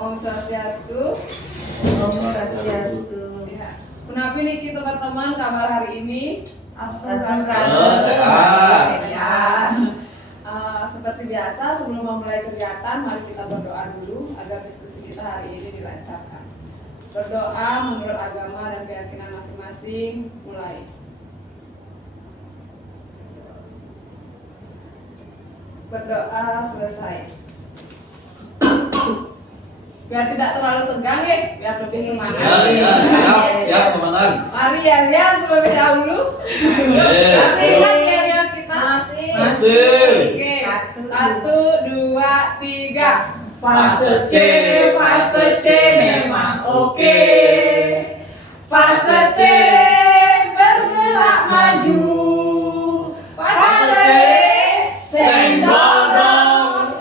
Om Swastiastu. Om Swastiastu. Ya. Kenapa nih kita teman-teman kabar hari ini? Seperti biasa sebelum memulai kegiatan, mari kita berdoa dulu agar diskusi kita hari ini dilancarkan. Berdoa menurut agama dan keyakinan masing-masing. Mulai. Berdoa selesai. Biar tidak terlalu tegang ya, biar lebih semangat. Siap komandan. Mari ya terlebih dahulu. Masih ingat ya kita? Masih. Oke, 1, 2, 3. Fase C memang oke. Fase C bergerak maju. Fase D senggol dong.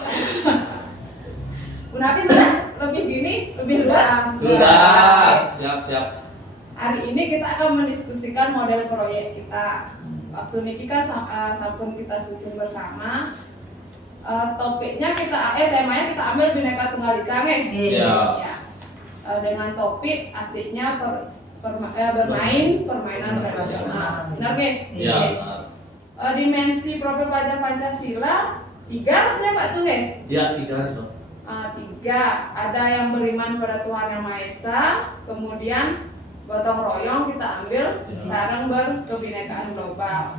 Bu Nafi sudah lebih gini, lebih luas? Sudah. Siap. Hari ini kita akan mendiskusikan model proyek kita. Waktu ini kan sampun kita susun bersama. Topiknya temanya kita ambil Bhinneka Tunggal Ika nih. Iya. Ya. Dengan topik asiknya bermain permainan tradisional. Benar nggih? Iya. Dimensi profil pelajar Pancasila 3 rasanya Pak tuh nggih? Iya, 3 itu. 3, ada yang beriman pada Tuhan Yang Maha Esa, kemudian gotong royong kita ambil sarang berkebinekaan global.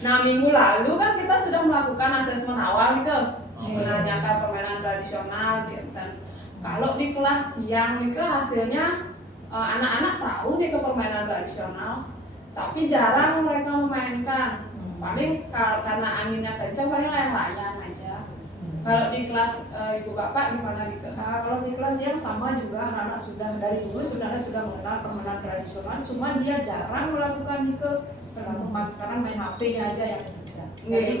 Nah, minggu lalu kan kita sudah melakukan asesmen awal nih menanyakan permainan tradisional gitu. Kalau di kelas tiang nih hasilnya anak-anak tahu nih permainan tradisional, tapi jarang mereka memainkan. Paling karena anginnya kencang paling layang-layang aja. Kalau di kelas ibu bapak gimana gitu? Nah, kalau di kelas yang sama juga anak-anak sudah dari dulu sebenarnya sudah mengenal permainan tradisional, cuma dia jarang melakukan itu. Sekarang main HP-nya aja yang tidak. Jadi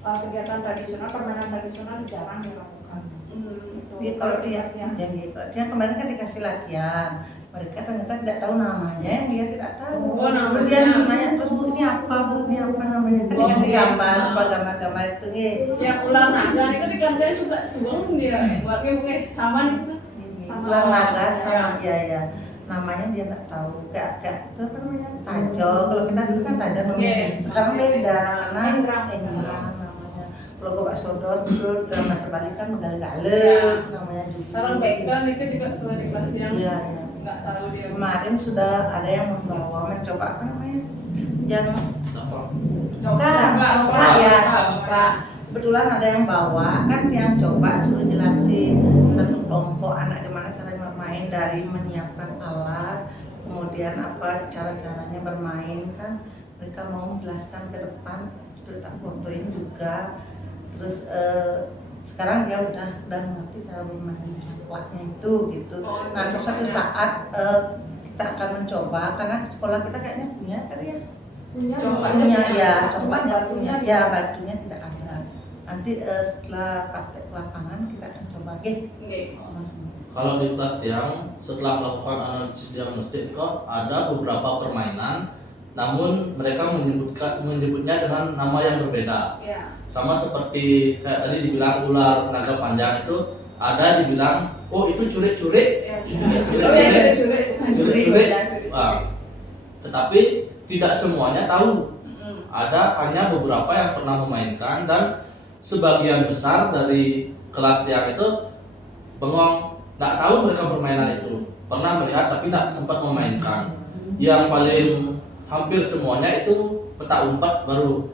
kegiatan tradisional, permainan tradisional jarang dilakukan. Kalau dia kemarin kan dikasih latihan, mereka ternyata tidak tahu namanya, dia tidak tahu. Kemudian nanya terus bu ini apa namanya? Dikasih gambar itu nih. Yang ular naga itu di kelas dia juga suang dia buatnya mungkin sama nih kan? Ular naga sama ya. Namanya dia nggak tahu, kayak itu apa namanya tajo. Kalau kita dulu kan tajo namanya. Sekarang beda karena namanya. Kalau gobak sodor dulu dalam bahasa Bali kan megal-gale namanya juga. Sekarang begal itu juga kalau di kelas yang nggak tahu dia. Kemarin sudah ada yang mencoba apa namanya? Yang coba. Kebetulan ada yang bawa kan yang coba suruh jelasin satu kelompok anak gimana caranya bermain dari menyiapkan alat, kemudian apa cara-caranya bermain kan mereka mau menjelaskan ke depan, terus tak fotoin juga. Terus sekarang dia udah ngerti cara bermain coklatnya itu gitu. Nah suatu saat kita akan mencoba karena sekolah kita kayaknya punya kan ya. Coklatnya punya ya, batunya tidak ada. Nanti setelah praktek lapangan kita akan coba Kalau di kelas tiang setelah melakukan analisis diagnostik kok ada beberapa permainan, namun mereka menyebutnya dengan nama yang berbeda. Sama seperti kayak tadi dibilang ular naga panjang itu ada dibilang itu curik-curik. Curik-curik. Tetapi tidak semuanya tahu. Ada hanya beberapa yang pernah memainkan dan sebagian besar dari kelas tiang itu bengong, nggak tahu mereka permainan itu. Pernah melihat tapi tidak sempat memainkan. Yang paling hampir semuanya itu petak umpet baru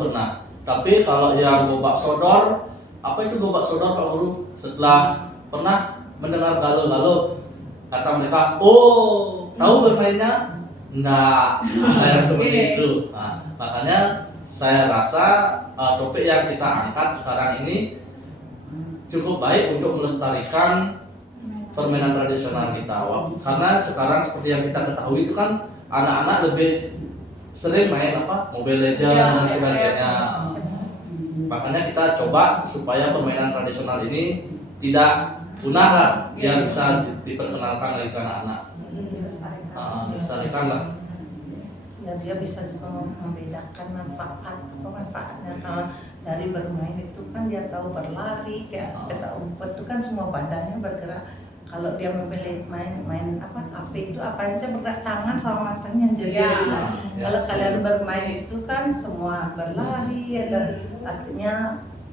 pernah. Tapi kalau yang gobak sodor, apa itu gobak sodor Pak Guru? Setelah pernah mendengar galo-galo, kata mereka, tahu bermainnya? Enggak, yang seperti itu. Nah, makanya saya rasa topik yang kita angkat sekarang ini cukup baik untuk melestarikan permainan tradisional kita. Karena sekarang seperti yang kita ketahui itu kan anak-anak lebih sering main Mobile Legends dan sebagainya. Makanya kita coba supaya permainan tradisional ini tidak punah lah, biar bisa diperkenalkan lagi ke anak-anak. Dilestarikan lah. ya dia bisa juga membedakan manfaatnya. Kalau dari bermain itu kan dia tahu berlari, kayak petak umpet itu kan semua badannya bergerak. Kalau dia memilih main HP itu apa aja bergerak, tangan sama matanya jadi. Ya. Kalau kalian bermain itu kan semua berlari, ada artinya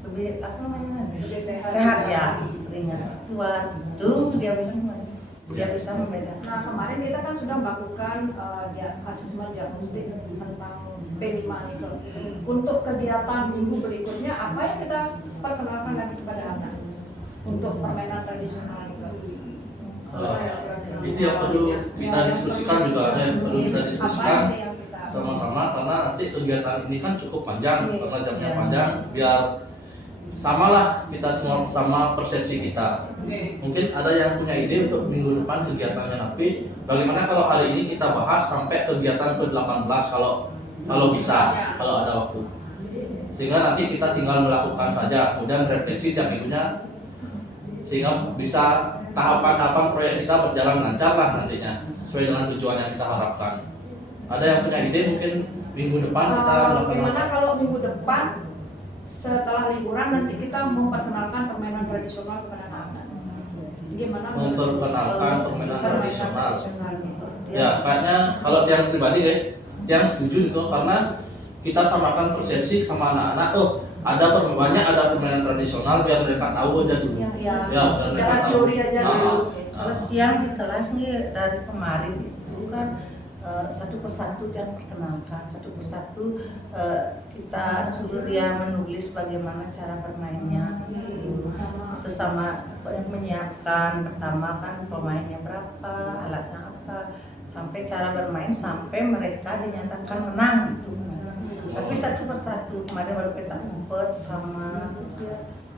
lebih apa namanya? Lebih sehat. Sehat ya, keringat keluar itu dia bilang dia bisa membedakan. Nah kemarin kita kan sudah melakukan asesmen diagnostik tentang P5 itu. Untuk kegiatan minggu berikutnya apa yang kita perkenalkan lagi kepada anak untuk permainan tradisional itu? Itu yang perlu kita diskusikan juga, yang perlu kita diskusikan Apa yang kita sama-sama, karena nanti kegiatan ini kan cukup panjang, karena jamnya Iya. panjang, biar samalah kita semua sama persepsi kita. Oke. Mungkin ada yang punya ide untuk minggu depan kegiatannya nanti. Bagaimana kalau hari ini kita bahas sampai kegiatan ke-18 kalau bisa, kalau ada waktu. Sehingga nanti kita tinggal melakukan saja, kemudian refleksi tiap minggunya, sehingga bisa tahapan-tahapan proyek kita berjalan lancar lah nantinya, sesuai dengan tujuan yang kita harapkan. Ada yang punya ide mungkin minggu depan kita melakukan bagaimana kalau minggu depan setelah liburan nanti kita memperkenalkan permainan tradisional kepada anak-anak. Gimana memperkenalkan permainan tradisional. itu? Ya, kayaknya kalau tiang pribadi yang setuju itu, karena kita samakan persepsi sama anak-anak. Oh, ada permainan tradisional biar mereka tahu aja dulu. Ya, Ya, biar secara mereka tahu. teori aja dulu. Kalau tiang di kelas nih dari kemarin itu kan satu persatu tiang perkenalkan, satu persatu kita suruh dia menulis bagaimana cara bermainnya. Terus sama yang menyiapkan pertama kan pemainnya berapa, alatnya apa, sampai cara bermain sampai mereka dinyatakan menang gitu. Tapi satu persatu kemarin baru petak umpet sama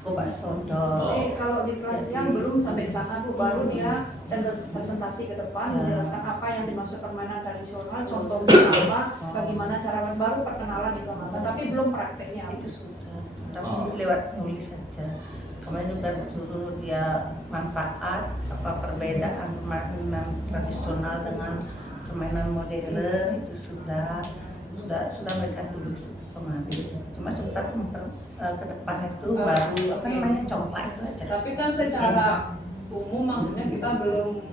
gobak sodor. Kalau di kelas yang belum sampai sana tuh baru dia dan presentasi ke depan menjelaskan apa yang dimaksud permainan tradisional, contohnya apa, bagaimana cara baru perkenalan itu apa, tapi belum prakteknya Itu itu. sudah, tapi lewat nulis saja. Kemarin juga suruh dia manfaat apa perbedaan permainan tradisional dengan permainan modern itu sudah mereka tulis itu kemarin. Cuma sempat ke depan itu baru apa namanya congklak itu aja. Tapi kan secara umum maksudnya kita belum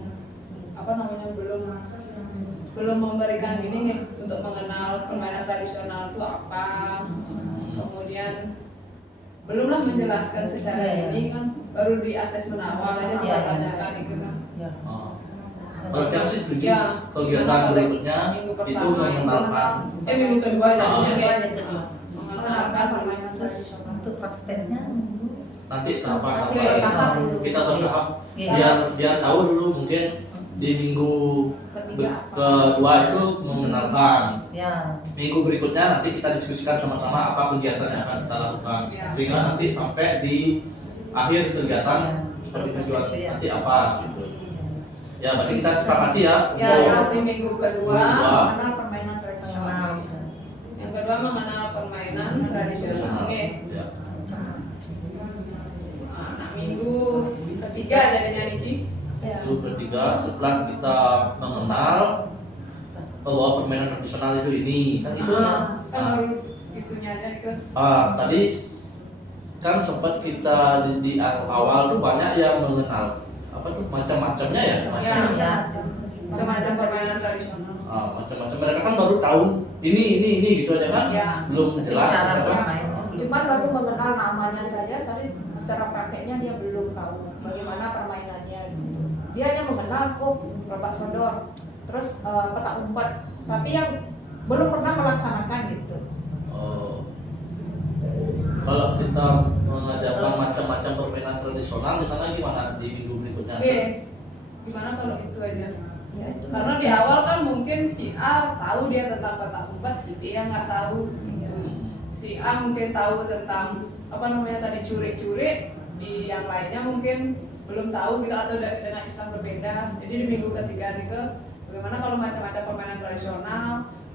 memberikan gini nih untuk mengenal permainan tradisional itu apa. Kemudian belumlah menjelaskan secara ini kan, baru di asesmen awal aja Iya, ditanyakan itu kan. Ya. Kalau tiang sih setuju. Ya. Kegiatan berikutnya Minggu itu pertama, mengenalkan. minggu kedua jadinya kayak kedua. mengenalkan permainan Terus tradisional. untuk prakteknya Nanti tahapan Oke. kita bertahap Iya. biar tahu dulu, mungkin di minggu Ketiga apa? kedua itu mengenalkan. ya Minggu berikutnya nanti kita diskusikan sama-sama apa kegiatan yang akan kita lakukan, Ya. sehingga nanti sampai di akhir kegiatan seperti tujuan nanti apa gitu. Ya, berarti kita sepakati ya. Ya, yang di minggu kedua Mengenal permainan tradisional. mengenal. yang kedua mengenal permainan tradisional. Oke. Ya. Nah, minggu ketiga jadinya Niki. Ya. Itu ketiga, setelah kita mengenal bahwa permainan tradisional itu ini kan itu. Kan baru itunya aja ke Tadi kan sempat kita di awal tuh banyak yang mengenal apa tuh macam-macamnya ya, macam-macam permainan tradisional. macam-macam. Mereka kan baru tahu ini gitu aja kan, Ya. belum jelas. Cara kan? bermain. Cuman baru mengenal namanya saja, secara prakteknya dia belum tahu bagaimana permainannya gitu. Dia hanya mengenal gobak sodor, terus petak umpet, tapi yang belum pernah melaksanakan gitu. Oh. Kalau kita mengajarkan macam-macam permainan tradisional, di sana gimana di minggu berikutnya? Oke. Gimana kalau itu aja? Ya, itu. Karena di awal kan mungkin si A tahu dia tentang petak umpet, si B yang nggak tahu gitu. Si A mungkin tahu tentang apa namanya tadi curi-curi, di yang lainnya mungkin belum tahu gitu atau dengan istilah berbeda. Jadi di minggu ketiga bagaimana kalau macam-macam permainan tradisional,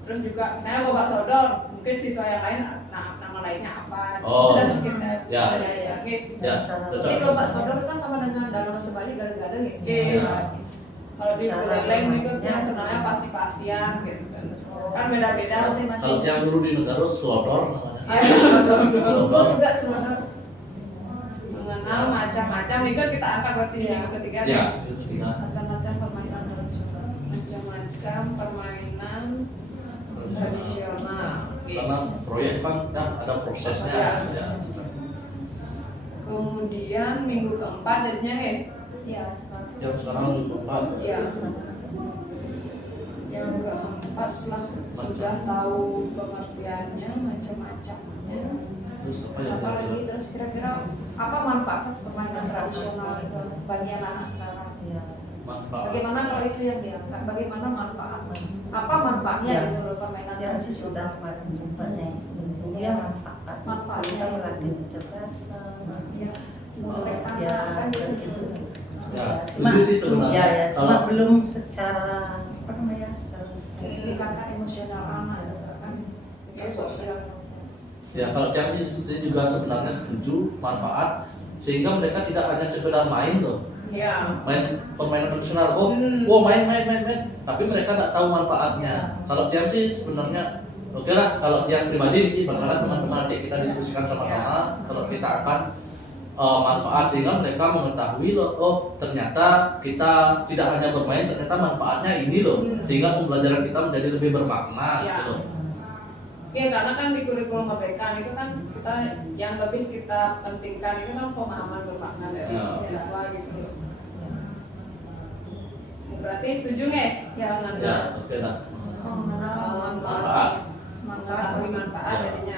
terus juga misalnya gobak sodor, mungkin siswa yang lain nama lainnya apa? Oh, Dan kita ya. Oke. Ya, Jadi cocok. gobak sodor kan sama dengan dalam sebalik gada-gada gitu. Iya. Kalau di Cara Buleleng itu bermainnya. yang kenalnya pasi-pasian gitu kan beda-beda Kalau masing-masing. yang dulu di negara Slodor namanya. Ayo, Gue juga sebenarnya mengenal macam-macam itu kita angkat berarti di minggu ketiga Ya, nih. itu tiga. macam-macam permainan tradisional. Macam-macam permainan tradisional. Oke. Karena proyek kan ada prosesnya. Ya. Ya. Kemudian minggu keempat jadinya nih. Iya, sekarang. Yang sekarang minggu keempat. Iya. Yang keempat setelah udah tahu pengertiannya macam-macamnya. Terus apa ya? Apalagi terus kira-kira apa manfaat permainan tradisional itu bagi anak-anak sekarang? Ya. Manfaat. Bagaimana kalau itu yang diangkat? Bagaimana manfaat? Apa manfaatnya Ya. gitu loh permainan Ya sih tradisional? sudah kemarin sempatnya dia manfaat Manfaatnya. kita melatih kecerdasan Ya, motorik ya anak kan dan gitu. itu Ya, Cuma- setuju sih sebenarnya. ya, ya, cuma Kalau belum secara apa namanya secara Meningkatkan emosional anak gitu kan. Ya, Sosial. ya kalau kami saya juga sebenarnya setuju manfaat sehingga mereka tidak hanya sekedar main loh. Iya. Main permainan tradisional, oh Hmm. main, tapi mereka nggak tahu manfaatnya. Kalau Tiang sih sebenarnya oke lah, kalau Tiang pribadi bagaimana teman-teman nanti kita diskusikan sama-sama kalau kita akan manfaat sehingga mereka mengetahui loh, oh ternyata kita tidak hanya bermain, ternyata manfaatnya ini loh, sehingga pembelajaran kita menjadi lebih bermakna Ya. gitu loh. Iya, karena kan di kurikulum merdeka itu kan kita yang lebih kita pentingkan itu kan pemahaman bermakna dari Ya. siswa gitu loh. Berarti setuju nggak? Ya, Dengan Ya, oke lah. manfaat, Manfaat. mengetahui manfaat Ya. jadinya.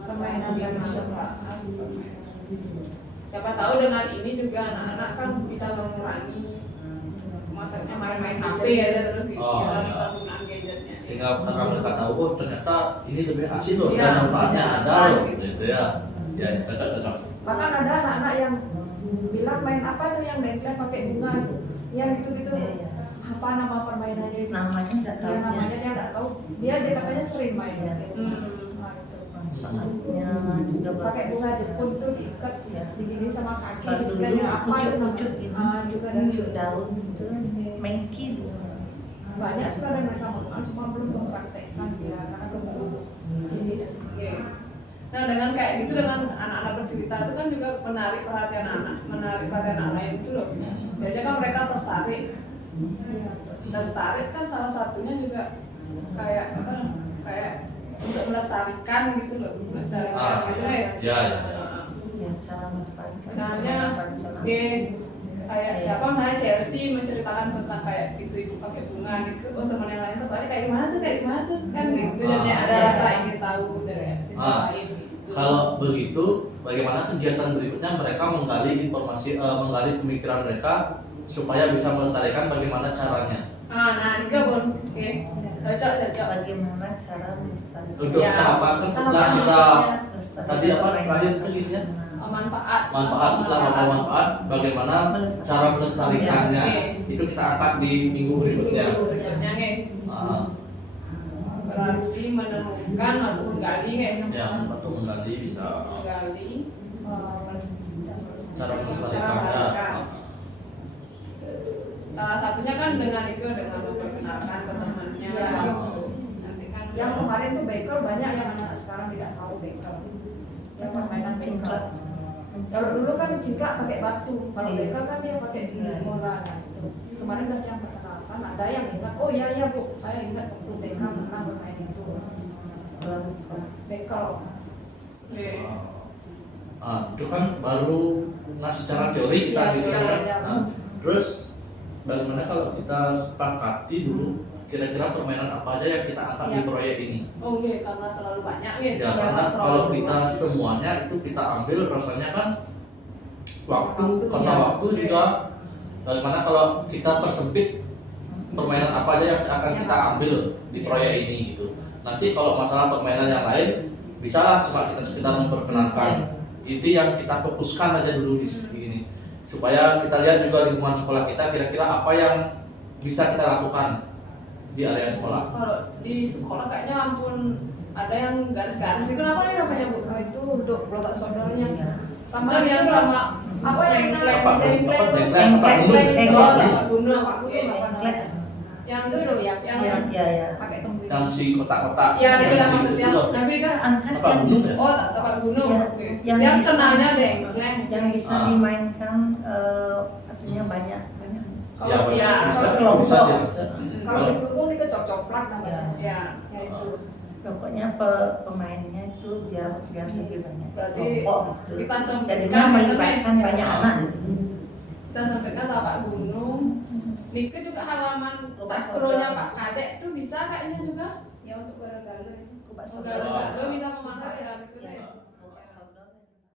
Permainan Mengetahui tradisional. manfaat. Siapa tahu dengan ini juga anak-anak kan bisa mengurangi maksudnya main-main HP aja terus gitu, Oh, ya, ya. penggunaan gadgetnya. Sehingga karena mereka tahu, oh ternyata ini lebih asik loh, Iya, dan manfaatnya asik, ada loh, gitu. gitu ya. Ya, cocok. Bahkan ada anak-anak yang bilang main apa tuh yang dempet pakai bunga itu, ya gitu-gitu. Iya, iya. Apa nama permainannya itu? namanya nggak tahu Ya, namanya dia nggak tahu. Dia katanya sering main. Iya. Gitu. Hmm. Nah, itu. namanya juga Pakai bagus. bunga Jepun tuh diikat, Ya. digini sama kaki. Kalau Gitu. dulu Dan yang apa itu pucuk-pucuk namanya? ini, Ah, juga dari pucuk daun itu mengki. banyak sebenarnya mereka melakukan, cuma belum mempraktekkan ya karena keburu ini dan Oke. Nah dengan kayak gitu dengan anak-anak bercerita itu kan juga menarik perhatian anak lain itu loh. Jadi kan mereka tertarik kan salah satunya juga kayak apa? Kayak untuk melestarikan gitu loh, melestarikan gitu ya. Ya. Ya, cara melestarikan Misalnya, tradisional. kayak siapa misalnya Chelsea menceritakan tentang kayak gitu ibu pakai bunga gitu, oh teman yang lain tertarik kayak gimana tuh kan gitu, jadi ada iya. rasa ingin tahu dari siswa lain gitu. Kalau begitu, bagaimana kegiatan berikutnya mereka menggali informasi, menggali pemikiran mereka supaya bisa melestarikan bagaimana caranya. Nah ini kan oke, cocok. Bagaimana cara melestarikan Untuk Ya. tahapan kan setelah Tahapan kita melestarikan tadi apa permainan terakhir tulisnya? Manfaat Setelah manfaat, bagaimana cara melestarikannya Oke. itu kita angkat di minggu berikutnya. berikutnya nih Ah, berarti menemukan atau menggali nih yang satu menggali bisa menggali cara melestarikannya. melestarikan. Salah satunya kan dengan memperkenalkan ke temannya Ya. gitu. Nanti kan yang kemarin tuh bekel banyak yang anak sekarang tidak tahu bekel. Yang permainan cingklak. Kalau dulu kan cingklak pakai batu, kalau Iya. bekel kan dia pakai bola. Nah, itu. Kemarin kan yang perkenalkan ada yang ingat, oh iya bu, saya ingat waktu TK pernah bermain itu. Bekel. Oke. Itu kan baru secara teori kita Iya, gitu iya, ya. iya. Terus bagaimana kalau kita sepakati dulu kira-kira permainan apa aja yang kita angkat di Iya. proyek ini? Oh iya, karena terlalu banyak ya. Ya karena kalau kita semuanya itu kita ambil rasanya kan waktu, karena ya. waktu juga bagaimana kalau kita persempit permainan apa aja yang akan kita ambil di proyek ini gitu. Nanti kalau masalah permainan yang lain bisalah cuma kita sekedar memperkenalkan. Itu yang kita fokuskan aja dulu di sini supaya kita lihat juga lingkungan sekolah kita kira-kira apa yang bisa kita lakukan di area sekolah. Kalau di sekolah kayaknya ampun ada yang garis-garis itu kenapa nih namanya bu? Oh, itu untuk lobak sodornya. Iya. Sama yang itu sama Apa yang Tapak namanya gunung, dengkleng? tapak gunung. Engklek. Oh, tapak gunung. Tapak gunung apa Engklek. namanya? Yang Itu loh yang Ya. pakai tembik. Yang si kotak-kotak. Ya, yang iya si maksudnya. itu loh. Tapi kan Angkat Tapak gunung ya? oh tapak gunung. Ya, Oke. yang Yang bisa- kenalnya dengkleng. yang bisa Ah. dimainkan artinya banyak. Ya, ya, bisa, kalau bisa sih. Mm-mm. Kalau di Klungkung itu cocok-coklat namanya. Ya. Ya itu. Pokoknya pemainnya itu biar lebih banyak. Berarti Kelompok gitu. kita sempitkan Jadinya ya, melibatkan Teh? banyak Ah. anak. Kita sampaikan tapak gunung. Nike juga halaman takronya Pak Kadek tuh bisa kayaknya juga. Ya untuk gala-gala itu. Kubas Gala-gala bisa memasarkan itu. Ya. Teh.